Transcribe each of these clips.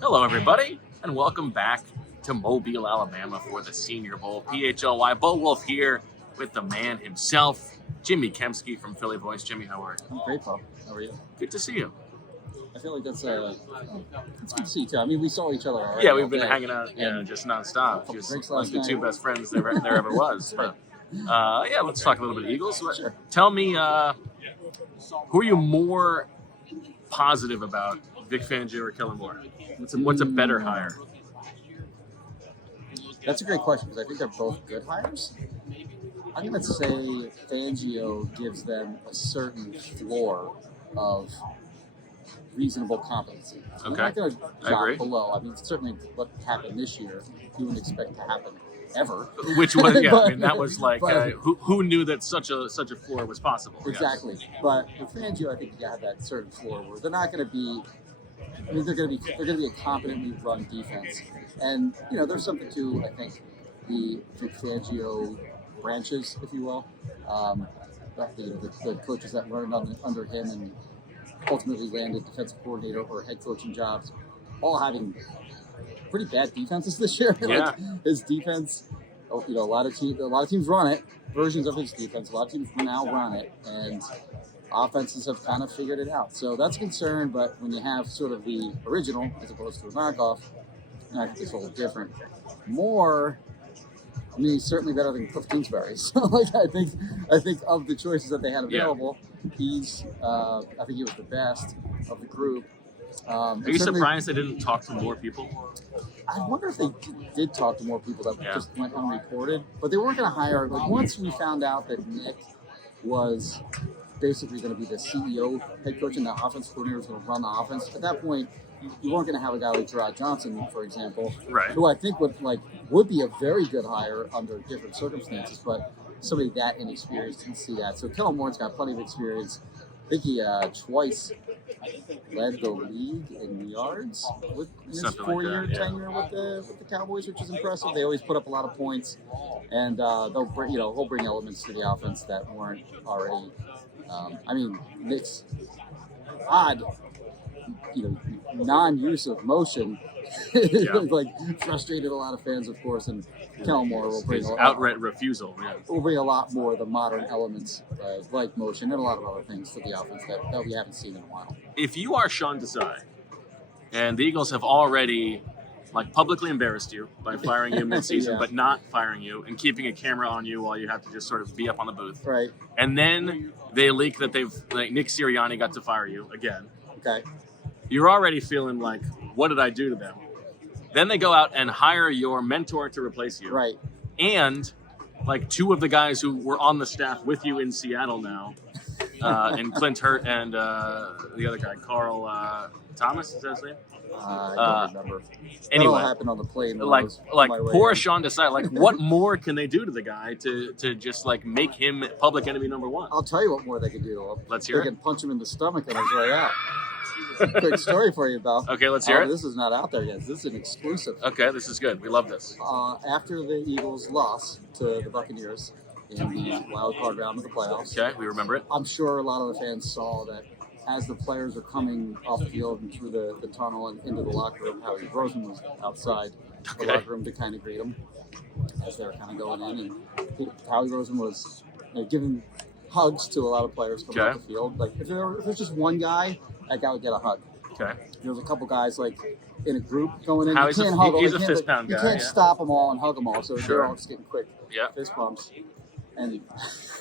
Hello, everybody, and welcome back to Mobile, Alabama for the Senior Bowl. PHLY Wulf here with the man himself, Jimmy Kempski from Philly Voice. Jimmy, how are you? I'm great, Paul. How are you? Good to see you. I feel like it's good to see you too. I mean, we saw each other already. Yeah, we've been hanging out, just nonstop. Just like the two best friends there ever was. But let's talk a little bit of Eagles. Sure. Tell me, who are you more positive about, Vic Fangio or Kellen Moore? What's a better hire? That's a great question because I think they're both good hires. I'm going to say Fangio gives them a certain floor of reasonable competency. Okay. They're not going to drop below. I mean, certainly what happened this year, you wouldn't expect to happen ever. Which was, I mean, that was like, who knew that such a floor was possible? Exactly. Yes. But with Fangio, I think you have that certain floor where they're not going to be. I mean, they're going to be a competently run defense, and there's something to I think the Fangio branches, if you will, the coaches that learned under him and ultimately landed defensive coordinator or head coaching jobs, all having pretty bad defenses this year. Yeah. His defense, a lot of teams run it, versions of his defense. A lot of teams now run it, and offenses have kind of figured it out. So that's a concern, but when you have sort of the original as opposed to a knockoff, I think it's a little different. Moore, I mean, he's certainly better than Cliff Kingsbury. So, I think of the choices that they had available, he's, I think he was the best of the group. Are you surprised they didn't talk to more people? I wonder if they did talk to more people that just went unreported, but they weren't going to hire. Once we found out that Nick was basically going to be the CEO, head coach, and the offense coordinator was going to run the offense. At that point, you weren't going to have a guy like Gerard Johnson, for example, right, who I think would be a very good hire under different circumstances, but somebody that inexperienced didn't see that. So Kellen Moore's got plenty of experience. I think he twice led the league in yards with his four-year tenure with the Cowboys, which is impressive. They always put up a lot of points, and he'll bring elements to the offense that weren't already. Nick's odd, non-use of motion, frustrated a lot of fans, of course. And Kellen Moore will bring outright refusal. Yeah. Will bring a lot more of the modern elements, like motion and a lot of other things to the offense that we haven't seen in a while. If you are Sean Desai, and the Eagles have already publicly embarrassed you by firing you mid-season, but not firing you and keeping a camera on you while you have to just sort of be up on the booth. Right. And then they leak that Nick Sirianni got to fire you again. Okay. You're already feeling like, what did I do to them? Then they go out and hire your mentor to replace you. Right. And two of the guys who were on the staff with you in Seattle now, and Clint Hurt and the other guy, Carl Thomas, is that his name? I don't remember. Anyway, that all happened on the plane. Poor Sean Desai. What more can they do to the guy to just make him public enemy number one? I'll tell you what more they can do to him. Let's hear it. They can punch him in the stomach on his way out. Quick story for you, Bal. Okay, let's hear it. This is not out there yet. This is an exclusive. Okay, this is good. We love this. After the Eagles lost to the Buccaneers in the wild card round of the playoffs. Okay, we remember it. I'm sure a lot of the fans saw that as the players are coming off the field and through the tunnel and into the locker room, Howie Roseman was outside the locker room to kind of greet them as they were kind of going in. And Howie Roseman was giving hugs to a lot of players coming off the field. If there's just one guy, that guy would get a hug. Okay. There was a couple guys in a group going in. He's a fist pound guy. You can't stop them all and hug them all, so they're all just getting quick fist bumps. And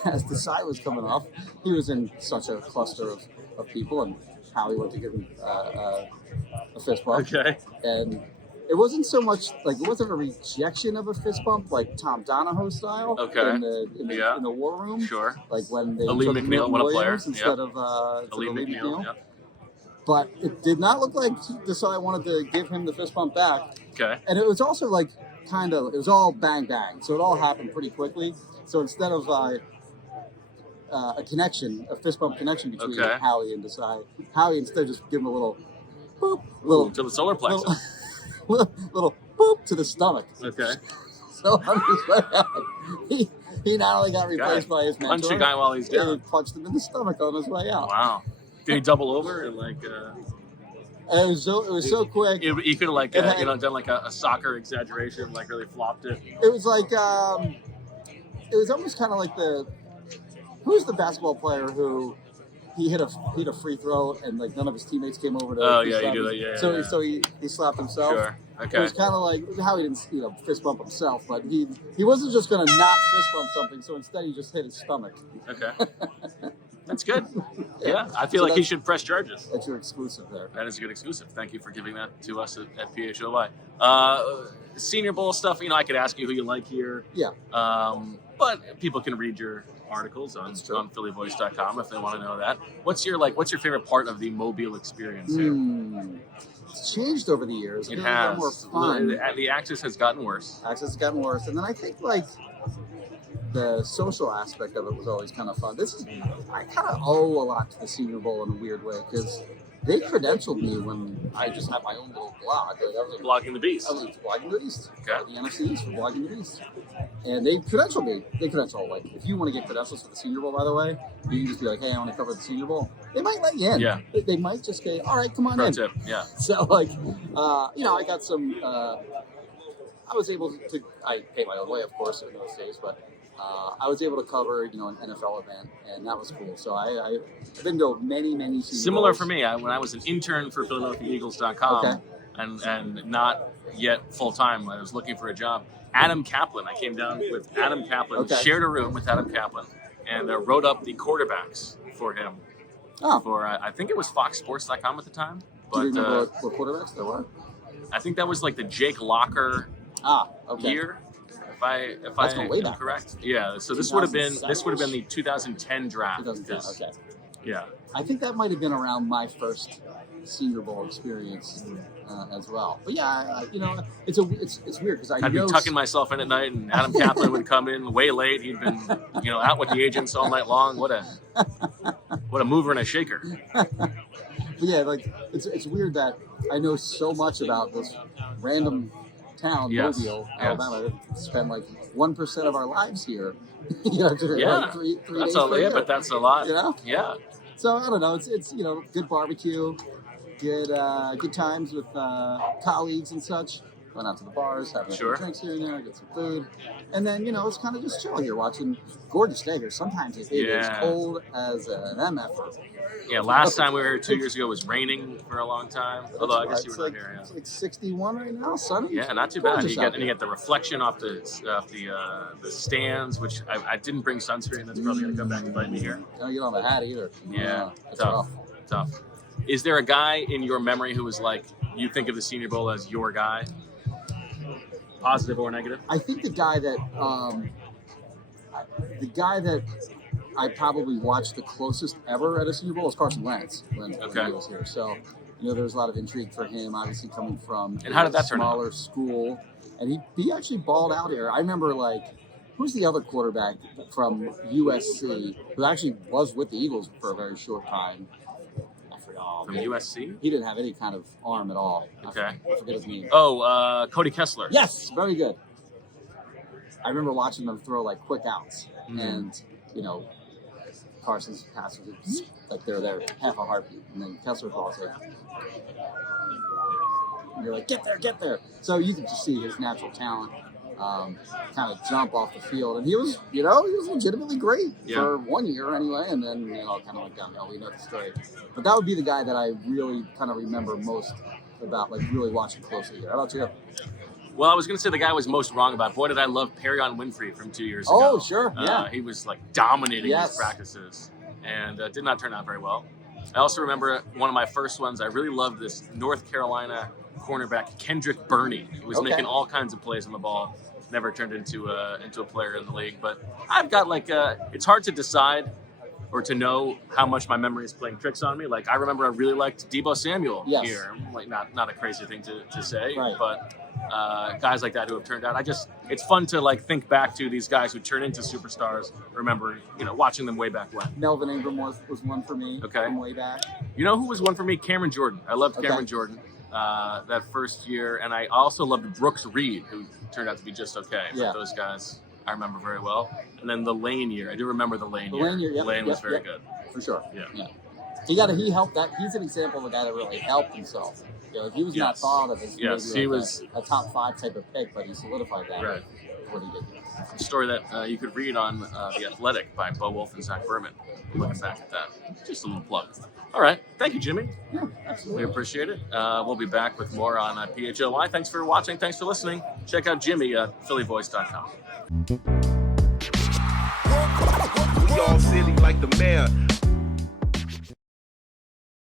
as Desai was coming off, he was in such a cluster of people, and Howie went to give him a fist bump. Okay. And it wasn't so much it wasn't a rejection of a fist bump like Tom Donahoe style. Okay. In the war room. Sure. When they Ali took McNeil, one of the players, instead of Ali McNeil. Yep. But it did not look like Desai wanted to give him the fist bump back. Okay. And it was also it was all bang bang, so it all happened pretty quickly. So instead of a fist bump connection between Howie and Desai, Howie instead just give him a little boop, to the solar plexus, little boop to the stomach. Okay. So on his way out, he not only got replaced by his mentor, punch a guy while he's down. He punched him in the stomach on his way out. Wow. Did he double over and And it was so quick. You could have like It had- done like a soccer exaggeration, like really flopped it. It was like it was almost kind of like who's the basketball player who he hit a free throw and like none of his teammates came over to. Oh yeah, you do that. Yeah. So he slapped himself. Sure. Okay. It was kind of like how he didn't fist bump himself, but he wasn't just going to not fist bump something. So instead he just hit his stomach. Okay. That's good. Yeah, I feel like he should press charges. That's your exclusive there. That is a good exclusive. Thank you for giving that to us at PHLY. Senior Bowl stuff, I could ask you who you like here. Yeah. But people can read your articles on phillyvoice.com if they want to know that. What's your favorite part of the Mobile experience here? It's changed over the years. It It's has. more fun. The access has gotten worse. Access has gotten worse, and then I think like the social aspect of it was always kind of fun. I kind of owe a lot to the Senior Bowl in a weird way because they credentialed me when I just had my own little blog. Like I was Blogging the Beast. I was blogging the Beast. Okay. The NFC East for blogging the Beast. And they credentialed me. They credential, like, if you want to get credentials for the Senior Bowl, by the way, you can just be like, hey, I want to cover the Senior Bowl. They might let you in. Yeah. They might just say, all right, come on Pro in. tip. Yeah. So, like, I got some, I was able to, I paid my own way, of course, in those days, but I was able to cover, an NFL event, and that was cool. So I've been to many, many Senior Similar Bowls. for me. When I was an intern for PhiladelphiaEagles.com Okay. and not yet full-time, I was looking for a job. Adam Kaplan. I came down with Adam Kaplan, Okay. shared a room with Adam Kaplan, and wrote up the quarterbacks for him. Oh. For I think it was FoxSports.com at the time. Do you But remember what quarterbacks there were? I think that was like the Jake Locker Okay. year. If That's I going way am back. correct. Yeah. So this would have been 2007-ish? the 2010 draft. 2010, okay. Yeah. I think that might have been around my first Senior Bowl experience as well. But yeah, it's weird because I'd be tucking myself in at night, and Adam Kaplan would come in way late. He'd been, out with the agents all night long. What a mover and a shaker. But yeah, like it's weird that I know so much about this random town, Yes. Mobile, Yes. Alabama. That spend like 1% of our lives here. Yeah. Like three That's days all. per Yeah, year. but that's a lot. Yeah. So I don't know. It's good barbecue, good times with colleagues and such. Going out to the bars, having a few Sure. drinks here and there, get some food, and then it's kind of just chill here, watching gorgeous day here. Sometimes it is Yeah. cold as an MF. Yeah. Last time we were here 2 years ago, it was raining for a long time. Although I guess you It's were like, not here. Yeah. It's like 61 right now, sunny. Yeah, not too bad. Gorgeous out You get the reflection off the stands, which I didn't bring sunscreen. That's probably gonna come back and bite me here. You don't have a hat either. Yeah, it's tough. rough. Tough. Is there a guy in your memory who was like you think of the Senior Bowl as your guy, positive or negative? I think the guy that I probably watched the closest ever at a Senior Bowl is Carson Wentz when Okay. he was here. So, there was a lot of intrigue for him, obviously coming from And how did that turn out? smaller school. And he actually balled out here. I remember, who's the other quarterback from USC who actually was with the Eagles for a very short time? I forgot. From USC? He didn't have any kind of arm at all. Okay. I forget his name. Oh, Cody Kessler. Yes, very good. I remember watching them throw quick outs, Mhm. and Carson's passes like they're there half a heartbeat, and then Kessler falls and you're like, get there. So you can just see his natural talent kind of jump off the field, and he was legitimately great for 1 year anyway, and then kind of went downhill. We know the story, but that would be the guy that I really kind of remember most about, really watching closely here. How about you? Well, I was going to say the guy I was most wrong about. Boy, did I love Perrion Winfrey from 2 years ago. Oh, sure, yeah. He was dominating Yes. his practices, and did not turn out very well. I also remember one of my first ones. I really loved this North Carolina cornerback, Kendrick Burney, who was making all kinds of plays on the ball. Never turned into a player in the league. But I've got it's hard to decide or to know how much my memory is playing tricks on me. I remember I really liked Deebo Samuel here. Not a crazy thing to say, Right. but guys like that who have turned out. It's fun to think back to these guys who turn into superstars. Remember, watching them way back when. Melvin Ingram was one for me from way back. You know who was one for me? Cameron Jordan. I loved Cameron Jordan that first year, and I also loved Brooks Reed, who turned out to be just okay. But those guys I remember very well. And then the Lane year. I do remember the Lane year. Lane year, Lane was very good. For sure. Yeah. he helped that. He's an example of a guy that really helped himself. If he was not thought of as maybe was a top 5 type of pick, but he solidified that. Right. What he did. A story that you could read on The Athletic by Bo Wulf and Zach Berman. Looking back at that. Just a little plug. All right. Thank you, Jimmy. Yeah, absolutely. We appreciate it. We'll be back with more on PHLY. Thanks for watching. Thanks for listening. Check out Jimmy at phillyvoice.com. We all silly like the mayor.